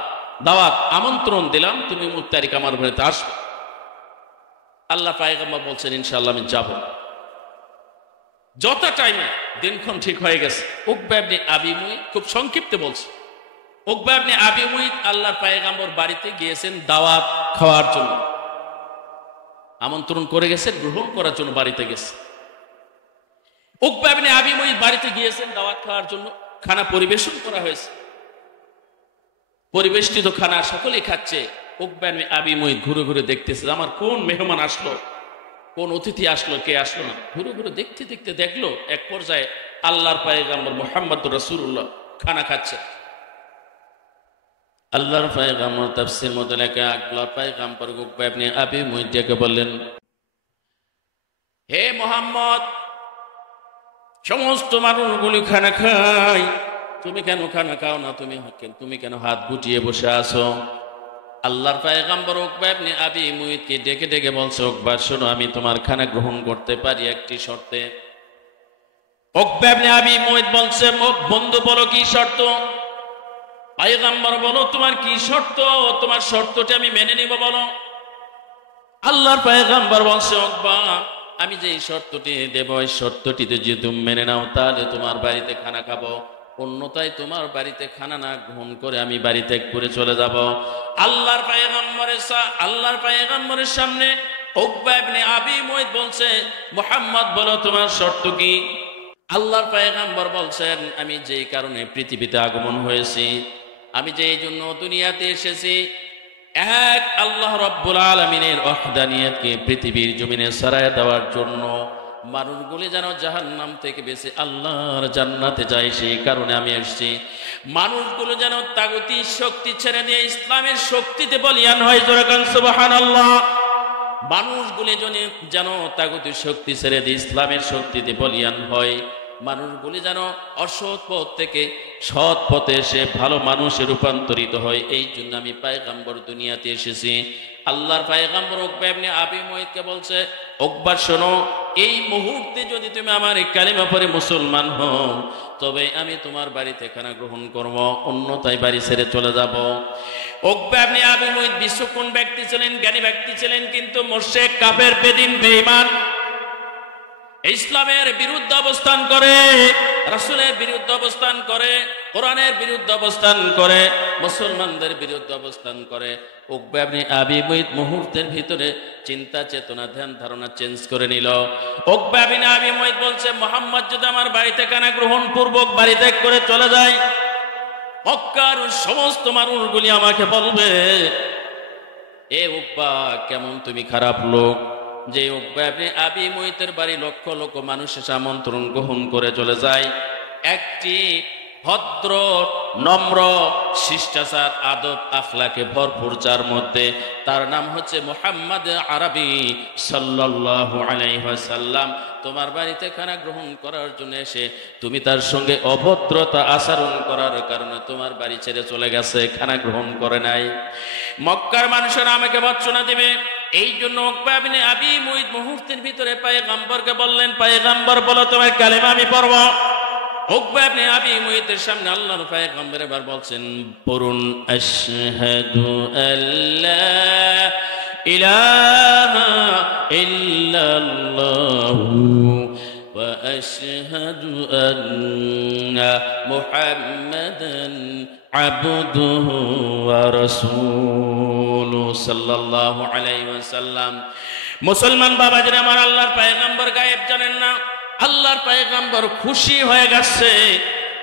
দাওয়াত, আমন্ত্রণ দিলাম, তুমি অমুক তারিখ আমার বাড়িতে আসবে। আল্লাহ পয়গম্বর বলছেন ইনশাআল্লাহ আমি যাব। যত টাইমে দিনক্ষণ ঠিক হয়ে গেছে, উকবা ইবনে আবী মুঈত, খুব সংক্ষিপ্তে বলছে, উকবা ইবনে আবী মুঈত আল্লাহর পয়গম্বর বাড়িতে গিয়েছেন দাওয়াত খাওয়ার জন্য। আমন্ত্রণ করে গেছেন, গ্রহণ করার জন্য বাড়িতে গেছে। উকবা ইবনে আবী মুঈত বাড়িতে গিয়েছেন দাওয়াত খাওয়ার জন্য। খানা পরিবেশন করা হয়েছে, পরিবেষ্টিত খানা সকলেই খাচ্ছে। উকবা ইবনে আবী মুঈত ঘুরে ঘুরে দেখতেছে আমার কোন মেহমান আসলো, কোন অতিথি আসলো, কে আসলো না। ঘুরে ঘুরে দেখতে দেখতে দেখলো এক পর্যায়ে আল্লাহর পয়গম্বর মুহাম্মদুর রাসূলুল্লাহ খানা খাচ্ছে। আল্লাহর পয়গম্বর তাফসীর মধ্যে লেখা, আল্লাহর পয়গম্বর উকবা ইবনে আবী মুঈতকে বললেন, হে মুহাম্মদ, সমস্ত মানুষগুলি খানা খায়, তুমি কেন খানা খাও না? তুমি কেন হাত গুটিয়ে বসে আছো? আল্লাহর পয়গম্বর উকবা ইবনে আবী মুঈতকে ডেকে ডেকে বলছে, উকবা শোনো, আমি তোমার খানা গ্রহণ করতে পারি একটি শর্তে। উকবা ইবনে আবী মুঈত বলছে, বন্ধু বলো কি শর্ত? পয়গম্বর বলো তোমার কি শর্ত? তোমার শর্তটি আমি মেনে নিব বলো। আল্লাহর পয়গম্বর বলছে, উকবা আমি যে শর্তটি দেব এই শর্তটিতে যদি তুমি মেনে নাও তাহলে তোমার বাড়িতে খানা খাবো, অন্যথায় তোমার বাড়িতে খানা না গ্রহণ করে আমি বাড়ি ত্যাগ করে চলে যাব। আল্লাহর পয়গম্বরের সামনে উকবা ইবনে আবি মুইত বলছে, মুহাম্মদ বলো তোমার শর্ত কি? আল্লাহর পয়গম্বর বলছেন, আমি যেই কারণে পৃথিবীতে আগমন হয়েছি, আমি যেই জন্য দুনিয়াতে এসেছি, এক আল্লাহ রাব্বুল আলামিনের ওয়াহদানিয়তকে পৃথিবীর জমিনে ছড়ায় দেওয়ার জন্য, মানুষগুলি যেন জাহান্নাম থেকে বেঁচে আল্লাহর জান্নাতে যায়, সেই কারণে আমি এসেছি। মানুষগুলো যেন তাগুতি শক্তি ছেড়ে দিয়ে ইসলামের শক্তিতে বলিয়ান হয়, জোরে কান সুবহানাল্লাহ। মানুষগুলি যেন তাগুতি শক্তি ছেড়ে দিয়ে ইসলামের শক্তিতে বলিয়ান হয়, মানুষগুলি যেন অসৎ পথ থেকে সৎ পথে এসে ভালো মানুষে রূপান্তরিত হয়, এই জন্য আমি পয়গম্বর দুনিয়াতে এসেছি। আল্লাহর পয়গম্বর উকবা ইবনে আবি মুইতকে বলছে, উকবা শোনো, এই মুহূর্তে যদি তুমি আমার এই কালিমা পড়ে মুসলমান হও তবে আমি তোমার বাড়িতে খানা গ্রহণ করব, অন্যথায় বাড়ি ছেড়ে চলে যাব। উকবা ইবনে আবি মুইত বিচক্ষণ ব্যক্তি ছিলেন, জ্ঞানী ব্যক্তি ছিলেন, কিন্তু মুশরিক, কাফের, বেদিন, বেঈমান, ইসলামের বিরুদ্ধে অবস্থান করে, রাসূলের বিরুদ্ধে অবস্থান করে, কোরআনের বিরুদ্ধে অবস্থান করে, মুসলমানদের বিরুদ্ধে অবস্থান করে। উকবা ইবনে আবি মুইত মুহূর্তের ভিতরে চিন্তা চেতনা ধ্যান ধারণা চেঞ্জ করে নিল। উকবা ইবনে আবি মুইত বলছে, মুহাম্মদ যদি আমার বাড়িতে খানা গ্রহণ পূর্বক বাড়ি ত্যাগ করে চলে যায়, মক্কার সমস্ত মানুষগুলি আমাকে বলবে, এ উকবা কেমন তুমি খারাপ লোক, যে উকবা ইবনে আবি মুইতের বাড়ি লক্ষ লক্ষ মানুষের আমন্ত্রণ গ্রহণ করে চলে যায়, একটি ভদ্র নম্র শিষ্টাচার আদব আখলাকে ভরপুর, যার মধ্যে তার নাম হচ্ছে মুহাম্মদ আরবি সাল্লাল্লাহু আলাইহি ওয়াসাল্লাম, তোমার বাড়িতে খানা গ্রহণ করার জন্য এসে তুমি তার সঙ্গে অভদ্রতা আচরণ করার কারণে তোমার বাড়ি ছেড়ে চলে গেছে, খানা গ্রহণ করে নাই। মক্কার মানুষেরা আমাকে ভৎসনা দিবে, এই জন্য উকবা ইবনে আবি মুইত মুহূর্তের ভিতরে পয়গম্বরকে বললেন, পয়গম্বর বলো তোমার কালেমা আমি পড়ব। উকবা ইবনে আবি মুইতের সামনে আল্লাহর পয়গম্বর এবার বলছেন, পড়ুন, আশহাদু আল্লা ইলাহা ইল্লাল্লাহু ওয়া আশহাদু আন্না মুহাম্মাদান আবদুহু ওয়া রাসূলুহু সাল্লাল্লাহু আলাইহি ওয়াসাল্লাম। মুসলমান বাবাজিরা আমার, আল্লাহর পয়গম্বর গায়েব জানেন না, আল্লাহর পয়গম্বর খুশি হয়ে গেছে।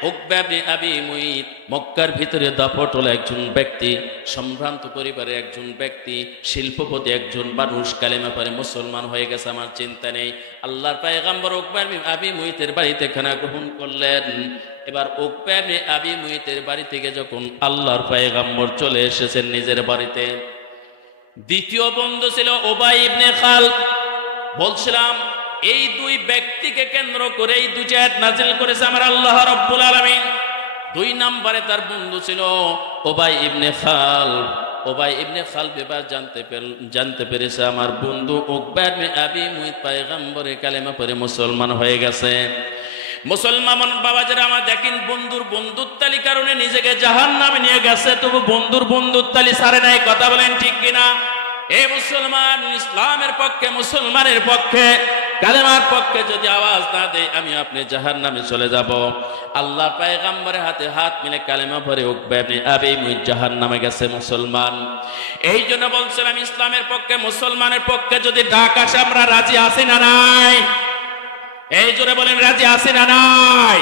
উকবা ইবনে আবি মুইত মক্কার ভিতরে দাপটল একজন ব্যক্তি, সম্ভ্রান্ত পরিবারের একজন ব্যক্তি, শিল্পপতি একজন মানুষ, কালেমা পড়ে মুসলমান হয়ে গেছে, আমার চিন্তা নেই। আল্লাহর পয়গম্বর উকবা ইবনে আবি মুইতের বাড়িতে খানা গ্রহণ করলেন। এবার উকবা ইবনে আবি মুইতের বাড়ি থেকে যখন আল্লাহর পয়গম্বর চলে এসেছেন নিজের বাড়িতে, দ্বিতীয় বন্ধু ছিল উবাই ইবনে খালদ। বলছিলাম এই দুই ব্যক্তিকে কেন্দ্র করে এই দুই আয়াত নাযিল করেছে আমার আল্লাহ রাব্বুল আলামিন। দুই নম্বরে তার বন্ধু ছিল উবাই ইবনে খালদ। উবাই ইবনে খালদ এবার জানতে পেরেছে আমার বন্ধু উকবা ইবনে আবি মুইত পয়গম্বরের কালেমা পড়ে মুসলমান হয়ে গেছে। মুসলমান বাবাজিরা আমার দেখেন, বন্ধুর বন্ধুত্বালি কারণে নিজেকে জাহান্নামে নিয়ে গেছে, তবু বন্ধুর বন্ধুত্বালি ছাড়ে নাই। কথা বলেন ঠিক কিনা? এই মুসলমান ইসলামের পক্ষে, মুসলমানের পক্ষে, কালেমার পক্ষে যদি আওয়াজ না দেয়, আমি আপনি জাহান্নামে চলে যাব। আল্লাহ পয়গম্বরের হাতে হাত মিলে কালেমা পড়ে উকবা ইবনে আবি মুইত জাহান্নামে গেছে মুসলমান। এই জন্য বলছিলাম ইসলামের পক্ষে, মুসলমানের পক্ষে যদি ডাক আসে আমরা রাজি আছি না নাই? এই জোরে বলেন, রাজি আছি না নাই?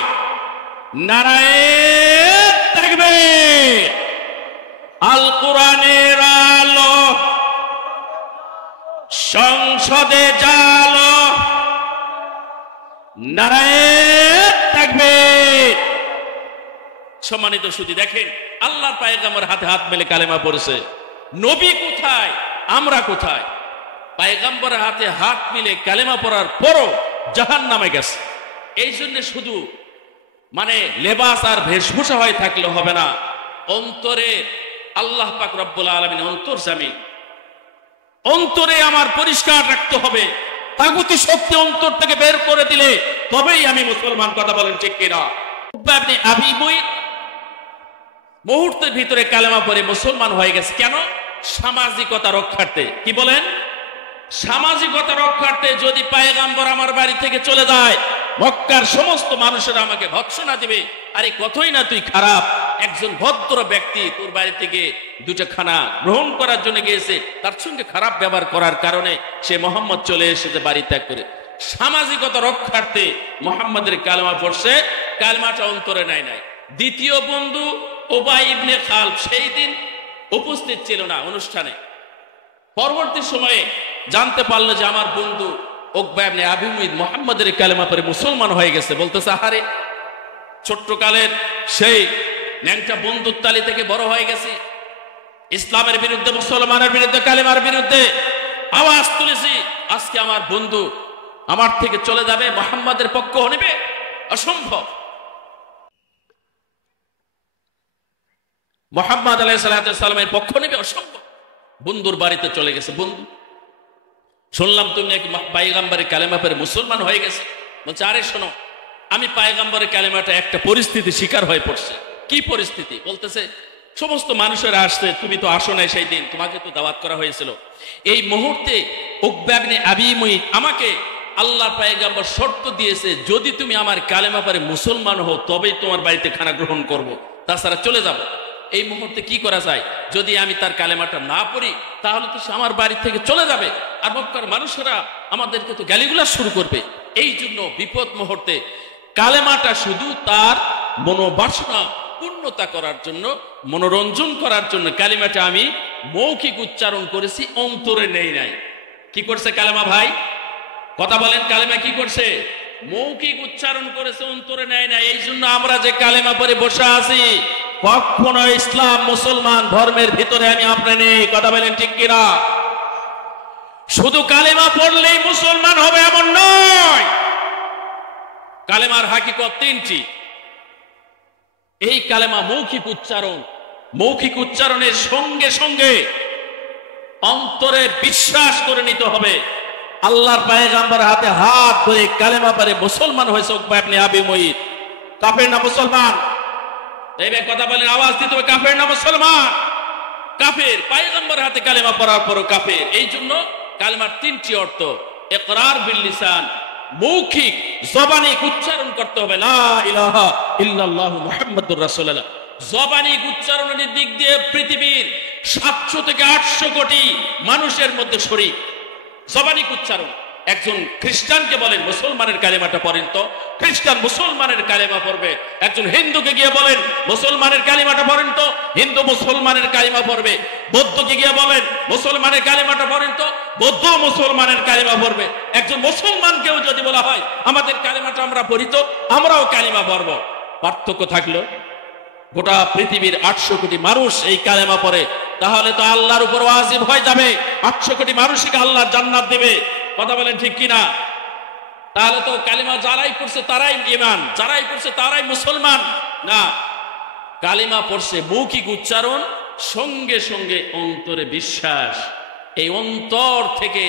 নারায়ে তাকবীর। আল কোরআনের আলো সংসদে জালো, নারায়ে তাকবীর। সম্মানিত সুধী, দেখেন আল্লাহর পয়গম্বর হাতে হাত মেলে কালেমা পড়েছে। নবী কোথায়, আমরা কোথায়? পয়গম্বরের হাতে হাত মিলে কালেমা পড়ার পরও জাহান্নামে গেছে। এই জন্য শুধু লেবাস আর বেশভূষা হয়ে থাকলে হবে না, অন্তরে আল্লাহ পাক রব্বুল আলামিন অন্তর্যামী, অন্তরে আমার পরিষ্কার রাখতে হবে। তাগুতি শক্তি অন্তর থেকে বের করে দিলে তবেই আমি মুসলমান। কথা বলেন ঠিক কিনা? উকবা ইবনে আবি মুইত মুহূর্তের ভিতরে কালেমা পড়ে মুসলমান হয়ে গেছে। কেন? সামাজিকতা রক্ষার্থে। কি বলেন? সামাজিকতা রক্ষার্থে যদি পয়গম্বর আমার বাড়ি থেকে চলে যায়, মক্কার সমস্ত মানুষেরা আমাকে ভৎসনা দিবে, আরে কতই না তুই খারাপ, একজন ভদ্র ব্যক্তি তোর বাড়ি থেকে দুটো খানা গ্রহণ করার জন্য গিয়েছে, তার সঙ্গে খারাপ ব্যবহার করার কারণে সে মোহাম্মদ চলে এসেছে বাড়ি ত্যাগ করে। সামাজিকতা রক্ষার্থে মোহাম্মদের কালেমা পড়ছে, কালেমাটা অন্তরে নেয় নাই। দ্বিতীয় বন্ধু উবাই ইবনে খালব সেই দিন উপস্থিত ছিল না অনুষ্ঠানে। পরবর্তী সময়ে জানতে পারলো যে আমার বন্ধু উকবা ইবনে আবি মুইত মুহাম্মাদের কালেমা পড়ে মুসলমান হয়ে গেছে। বলতেছে, আহারে ছোট্টকালের সেই ন্যাংটা বন্ধুর তালি থেকে বড় হয়ে গেছি, ইসলামের বিরুদ্ধে, মুসলমানের বিরুদ্ধে, কালেমার বিরুদ্ধে আওয়াজ তুলেছি, আজকে আমার বন্ধু আমার থেকে চলে যাবে, মুহাম্মাদের পক্ষ নেবে? অসম্ভব। মুহাম্মদ আলাইহিস সালামের পক্ষ নেবে? অসম্ভব। বন্ধুর বাড়িতে চলে গেছে। বন্ধু, শুনলাম তুমি নাকি পয়গম্বরের কালেমা পড়ে মুসলমান হয়ে গেছে। বলছে, আরে শোনো, আমি পয়গম্বরের কালেমাটা একটা পরিস্থিতি শিকার হয়ে পড়ছে। কি পরিস্থিতি? বলতেছে, সমস্ত মানুষেরা আসছে, তুমি তো আসো নাই সেই দিন, তোমাকে তো দাওয়াত করা হয়েছিল। এই মুহূর্তে উকবা ইবনে আবি মুইত আমাকে আল্লাহ পয়গম্বর শর্ত দিয়েছে, যদি তুমি আমার কালেমা পড়ে মুসলমান হও তবেই তোমার বাড়িতে খানা গ্রহণ করব, তাছাড়া চলে যাব। এই মুহূর্তে কি করা যায়? যদি আমি তার কালেমাটা না পড়ি তাহলে তো সে আমার বাড়ি থেকে চলে যাবে, আর মক্কার মানুষেরা আমাদেরকে তো গালিগুলা শুরু করবে। এই জন্য বিপদ মুহূর্তে কালেমাটা শুধু তার মনোবাসনা পূর্ণতা করার জন্য, মনোরঞ্জন করার জন্য কালেমাটা আমি মৌখিক উচ্চারণ করেছি, অন্তরে নেই নাই। কি করছে কালেমা? ভাই কথা বলেন, কালেমা কি করছে? মৌখিক উচ্চারণ করেছে, অন্তরে নেয় না। এই জন্য আমরা যে কালেমা পড়ে বসে আছি, কখনো ইসলাম মুসলমান ধর্মের ভিতরে আমি আপনি নেই। কথা বলেন ঠিক কিনা? শুধু কালেমা পড়লেই মুসলমান হবে এমন নয়। কালেমার হাকিকত তিনটি। এই কালেমা মৌখিক উচ্চারণ, মৌখিক উচ্চারণের সঙ্গে সঙ্গে অন্তরে বিশ্বাস করে নিতে হবে। আল্লাহর পয়গম্বর হাতে হাত ধরে কালেমা পড়ে মুসলমান হয়েছে উকবা ইবনে আবি মুইত। কাফের না মুসলমান? এই কথা বলেন, আওয়াজ দিতে হবে, কাফের না মুসলমান? কাফের। পয়গম্বর হাতে কালেমা পড়ার পরও কাফের। এই জন্য কালেমার তিনটি অর্থ। ইকরার বিল লিসান, মৌখিক জবানিক উচ্চারণ করতে হবে, লা ইলাহা ইল্লাল্লাহু মুহাম্মাদুর রাসূলুল্লাহ। জবানিক উচ্চারণের দিক দিয়ে পৃথিবীর 700 থেকে 800 কোটি মানুষের মধ্যে শরীক। জবানিক উচ্চারণ। একজন খ্রিস্টানকে বলেন মুসলমানের কালেমাটা পড়েন, তো খ্রিস্টান মুসলমানের কালেমা পড়বে। একজন হিন্দুকে গিয়ে বলেন মুসলমানের কালেমাটা পড়েন, তো হিন্দু মুসলমানের কালেমা পড়বে। বৌদ্ধকে গিয়ে বলেন মুসলমানের কালেমাটা পড়েন, তো বৌদ্ধ মুসলমানের কালেমা পড়বে। একজন মুসলমানকেও যদি বলা হয় আমাদের কালেমাটা আমরা পড়ি, তো আমরাও কালেমা পড়ব। পার্থক্য থাকলো গোটা পৃথিবীর 800 কোটি মানুষ এই কালেমা পড়ে, তাহলে তো আল্লাহর উপর ওয়াজিব হয়ে যাবে 800 কোটি মানুষকে আল্লাহ জান্নাত দেবে। কথা বলেন ঠিক কিনা? তাহলে তো কালিমা যারাই পড়ছে তারাই ঈমান, যারাই পড়ছে তারাই মুসলমান না। কালিমা পড়ছে মৌখিক উচ্চারণ, সঙ্গে সঙ্গে অন্তরে বিশ্বাস। এই অন্তর থেকে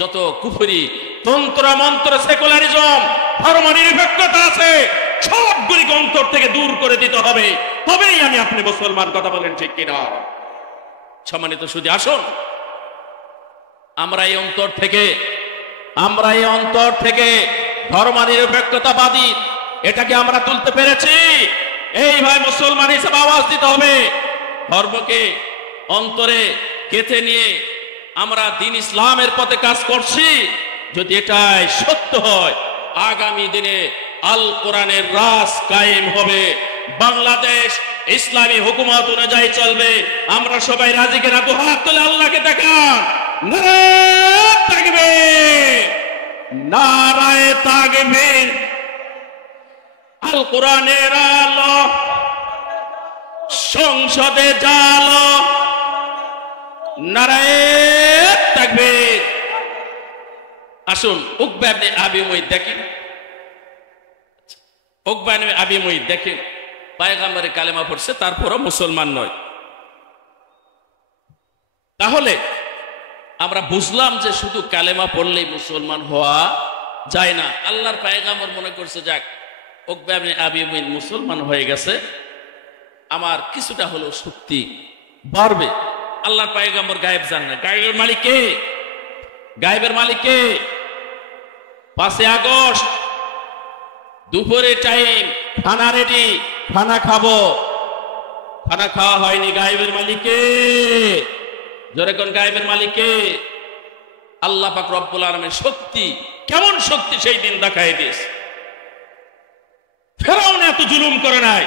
যত কুফরি, তন্ত্র মন্ত্র, সেকুলারিজম, ধর্ম নিরপেক্ষতা আছে, সবগুলিকে অন্তর থেকে দূর করে দিতে হবে, তবেই আমি আপনি মুসলমান। কথা বলেন ঠিক কিনা? সম্মানিত সুধী, আসুন আমরা এই অন্তর থেকে ধর্ম নিরপেক্ষতাবাদী এটাকে আমরা তুলতে পেরেছি। এই ভাই মুসলমান হিসেবে আওয়াজ দিতে হবে। ধর্মকে অন্তরে গেঁথে নিয়ে আমরা দ্বীন ইসলামের পথে কাজ করছি। যদি এটাই সত্য হয়, আগামী দিনে আল কোরআনের রাজ কায়েম হবে, বাংলাদেশ ইসলামী হুকুমত অনুযায়ী চলবে। আমরা সবাই রাজি কিনা? দুহাত তুলে আল্লাহকে দেখান। নারায়ে তাকবীর, নারায়ে তাকবীর। আল কোরআনের আলো সংসদে জালো, নারায়ে তাকবীর। আসুন উকবা ইবনে আবি মুইত দেখেন, উকবা ইবনে আবি মুইত দেখেন, পয়গম্বরের কালেমা পড়ছে, তারপরও মুসলমান নয়। তাহলে আমরা বুঝলাম যে শুধু কালেমা পড়লেই মুসলমান হওয়া যায় না। আল্লাহর পয়গম্বর মনে করছে যাক উকবা ইবনে আবি মুইত মুসলমান হয়ে গেছে, আমার কিছুটা হলেও শক্তি বাড়বে। আল্লাহর পয়গম্বর গায়েব জান না, গায়েবের মালিক কে? গায়েবের মালিক কে? 5 আগস্ট দুপুরে টাইম, খানা রেডি, খানা খাবো, খানা খাওয়া হয়নি, গায়েবের মালিক কে? জোরে কোন গায়েবের মালিক কে? আল্লাহ পাক রব্বুল আলামিনের শক্তি, কেমন শক্তি সেই দিন দেখায় দিয়েছে। ফেরাউন এত জুলুম করে নাই,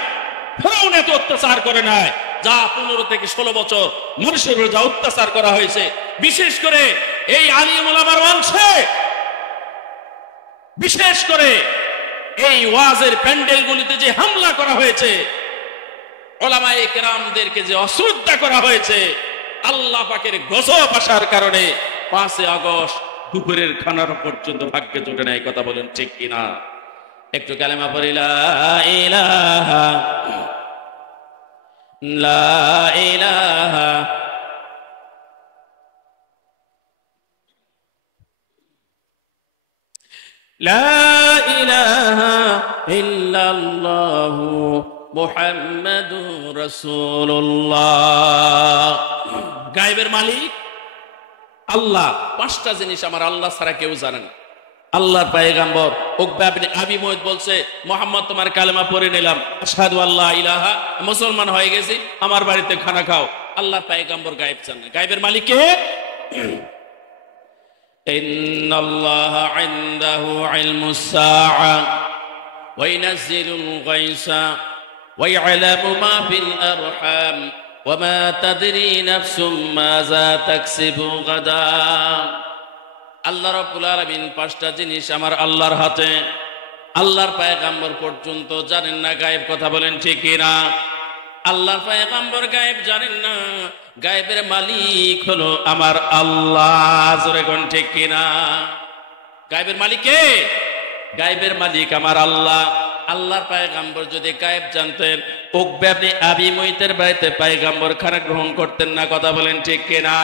ফেরাউন এত অত্যাচার করে নাই, যা 15 থেকে 16 বছর মানুষের উপর যা অত্যাচার করা হয়েছে, বিশেষ করে এই আলিম ওলামার বংশে, বিশেষ করে এই ওয়াজের প্যান্ডেলগুলিতে যে হামলা করা হয়েছে, ওলামায়ে কেরামদেরকে যে অশ্রদ্ধা করা হয়েছে, আল্লাহ পাকের গজব আসার কারণে 5 আগস্ট দুপুরের খানার পর্যন্ত ভাগ্যে জোটে নাই। কথা বলেন ঠিক কিনা? একটু কালেমা পড়ি, লা ইলাহা লা ইলাহা লা ইলাহা ইল্লাল্লাহু মুহাম্মাদুর রাসূলুল্লাহ। গায়েবের মালিক আল্লাহ। 5টা জিনিস আমার আল্লাহ ছাড়া কেউ জানে না। আল্লাহর পয়গম্বর উকবা ইবনে আবি মুয়ত বলছে, মুহাম্মদ তোমার কালেমা পড়ে নিলাম, আশহাদু আল্লা ইলাহা, মুসলমান হয়ে গেছি, আমার বাড়িতে খানা খাও। আল্লাহর পয়গম্বর গায়েব জানে। গায়েবের মালিক কে? ইন্নাল্লাহা ইনদাহু ইলমুস সাআ ওয়া ইউনাজ্জিলুল গায়সা ওয়া ইয়ালামু মা ফিল আরহাম ওয়া মা তাদরি নাফসুম মাযা তাকসিবু গাদা। আল্লাহ রাব্বুল আলামিন 5টা জিনিস আমার আল্লাহর হাতে। আল্লাহর পয়গম্বর পর্যন্ত জানেন না গায়েব। কথা বলেন ঠিক কিনা? আল্লাহর পয়গম্বর গায়েব জানেন না, গায়েবের মালিক হলো আমার আল্লাহ। জোরে কোন ঠিক কিনা? গায়েবের মালিক কে? গায়েবের মালিক আমার আল্লাহ। আল্লাহর পয়গম্বর যদি গায়েব জানতেন, উকবা ইবনে আবি মুয়তের বাড়িতে পয়গম্বর খানা গ্রহণ করতেন না। কথা বলেন ঠিক কিনা?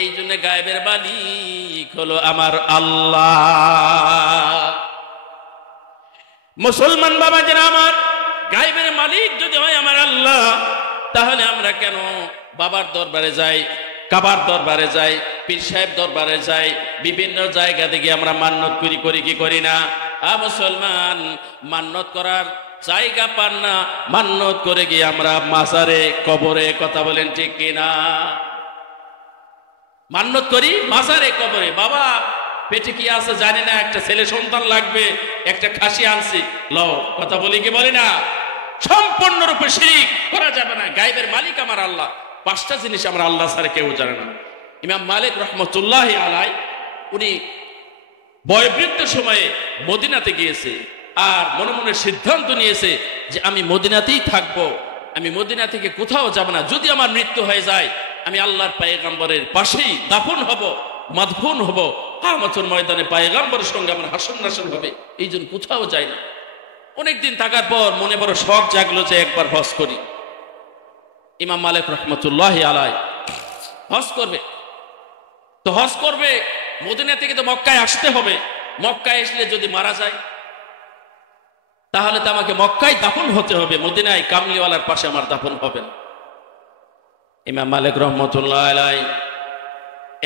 এই জন্য গায়েবের মালিক হলো আমার আল্লাহ। মুসলমান বাবাজিরা আমার, গায়েবের মালিক যদি হয় আমার আল্লাহ, তাহলে আমরা কেন বাবার দরবারে যাই, কাবার দরবারে যাই, পীর সাহেব দরবারে যাই, বিভিন্ন জায়গা থেকে আমরা মান্নত করি কি করি না? মুসলমান মান্নত করার জায়গা পান না, মান্নত করে গিয়ে আমরা মাজারে, কবরে। কথা বলেন ঠিক কিনা? মান্নত করি মাজারে, কবরে। বাবা পেটে কি আছে জানি না, একটা ছেলে সন্তান লাগবে, একটা খাসি আনছি, লও। কথা বলি কি বলি না? সম্পূর্ণরূপে শিরক করা যাবে না। গায়েবের মালিক আমার আল্লাহ। 5টা জিনিস আমরা আল্লাহ ছাড়া কেউ জানে না। ইমাম মালিক রহমতুল্লাহি আলাইহি উনি বয়োবৃদ্ধ সময়ে মদিনাতে গিয়েছে, আর মনে মনে সিদ্ধান্ত নিয়েছে যে আমি মদিনাতেই থাকবো, আমি মদিনা থেকে কোথাও যাব না। যদি আমার মৃত্যু হয়ে যায়, আমি আল্লাহর পয়গম্বরের পাশেই দাফন হব, মাদফুন হব, কিয়ামতের ময়দানে পয়গম্বরের সঙ্গে আমার হাসর নাসর হবে। এই জন্য কোথাও যাই না। অনেকদিন থাকার পর মনে বড় শখ জাগলো যে একবার হজ করি। ইমাম মালিক রহমতুল্লাহি আলাইহি হজ করবে। তো হজ করবে, মদিনা থেকে তো মক্কায় আসতে হবে। মক্কায় আসলে যদি মারা যায়, তাহলে তো আমাকে মক্কায় দাফন হতে হবে, মদিনায় কামলিওয়ালার পাশে আমার দাফন হবে না। ইমাম মালিক রহমতুল্লাহি আলাইহি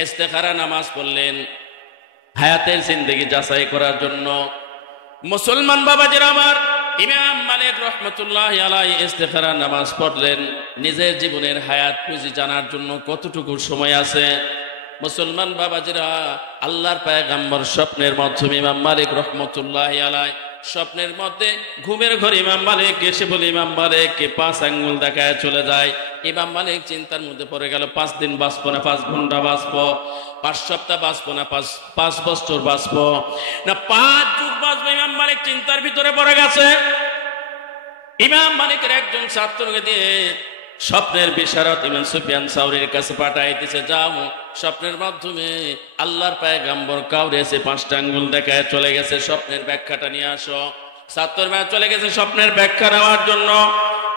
ইস্তেখারা নামাজ পড়লেন হায়াতের জিন্দেগি যাচাই করার জন্য। মুসলমান বাবাজিরা আমার, ইমাম মালিক রহমতুল্লাহি আলাইহি ইস্তেখারা নামাজ পড়লেন নিজের জীবনের হায়াত পুঁজি জানার জন্য, কতটুকু সময় আছে। মুসলমান বাবাজিরা, আল্লাহর পয়গম্বর স্বপ্নের মাধ্যমে ইমাম মালিক রহমতুল্লাহি আলাইহি স্বপ্নের মধ্যে ঘুমের ঘরে ইমাম মালিক এসে বলে, ইমাম মালিককে 5 আঙ্গুল দেখায় চলে যায়। ইমাম মালিক চিন্তার মধ্যে পড়ে গেল, 5 দিন বাঁচবো না 5 ঘন্টা বাঁচবো, 5 সপ্তাহ বাঁচবো না 5 বছর বাঁচবো না 5 যুগ বাঁচবো। ইমাম মালিক চিন্তার ভিতরে পড়ে গেছে। ইমাম মালিকের একজন ছাত্রকে দিয়ে স্বপ্নের বিশারত ইমাম সুফিয়ান সাউরীর কাছে পাঠাই দিয়েছে, যাও স্বপ্নের মাধ্যমে আল্লাহর পয়গম্বর কাউরে এসে 5টা আঙ্গুল দেখায় চলে গেছে, স্বপ্নের ব্যাখ্যাটা নিয়ে আসো। ছাত্র চলে গেছে স্বপ্নের ব্যাখ্যা নেওয়ার জন্য।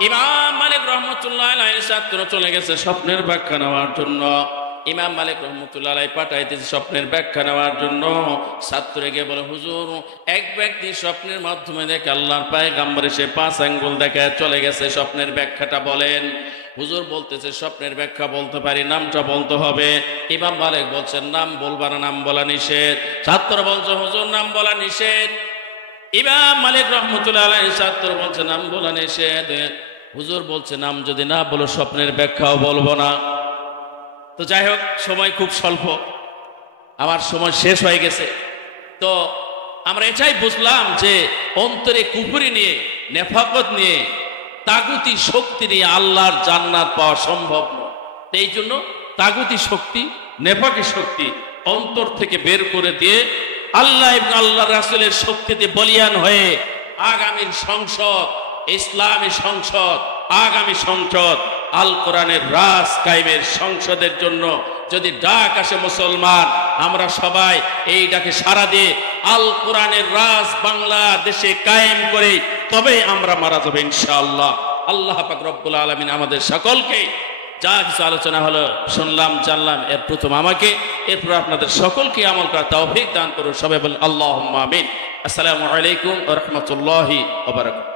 ইমাম মালিক রহমতুল্লাহ আলাইহির ছাত্র চলে গেছে স্বপ্নের ব্যাখ্যা নেওয়ার জন্য। ইমাম মালিক রহমতুল্লাহ আলাইহি পাঠাইতেছে স্বপ্নের ব্যাখ্যা নেওয়ার জন্য। ছাত্রে গিয়ে বলে, হুজুর, এক ব্যক্তি স্বপ্নের মাধ্যমে দেখে আল্লাহর পয়গম্বর এসে 5 আঙ্গুল দেখায় চলে গেছে, স্বপ্নের ব্যাখ্যাটা বলেন। হুজুর বলতেছে স্বপ্নের ব্যাখ্যা বলতে পারি, নামটা বলতে হবে। ইমাম মালিক বলছেন নাম বলবা না, নাম বলা নিষেধ। ছাত্র বলছে হুজুর নাম বলা নিষেধ। ইমাম মালিক রহমতুল্লাহ আলাইহি ছাত্র বলছে নাম বলা নিষেধ। হুজুর বলছে নাম যদি না বলো স্বপ্নের ব্যাখ্যাও বলবো না। তো যাই হোক, সময় খুব স্বল্প, আমার সময় শেষ হয়ে গেছে। তো আমরা এটাই বুঝলাম যে অন্তরে কুফরি নিয়ে, নেফাকত নিয়ে, তাগুতি শক্তি নিয়ে আল্লাহর জান্নাত পাওয়া সম্ভব নয়। এই জন্য তাগুতি শক্তি, নেফাকি শক্তি অন্তর থেকে বের করে দিয়ে আল্লাহ এবং আল্লাহ রাসূলের শক্তিতে বলিয়ান হয়ে আগামীর সংসদ, ইসলামী সংসদ, আগামী সংসদ আল কোরআনের রাজ কায়েমের সংসদের জন্য যদি ডাক আসে মুসলমান, আমরা সবাই এই ডাকে সাড়া দিয়ে আল কোরআনের রাজ বাংলাদেশে কায়েম করে তবে আমরা মারা যাবো ইনশাআল্লাহ। আল্লাহ পাক রব্বুল আলামিন আমাদের সকলকে যা কিছু আলোচনা হলো, শুনলাম, জানলাম, এর প্রথম আমাকে, এরপর আপনাদের সকলকে আমল করার তৌফিক দান করুন। সবাই বলেন আল্লাহুম্মা আমিন। আসসালামু আলাইকুম ওয়া রাহমাতুল্লাহি ওয়া বারাকাতুহু।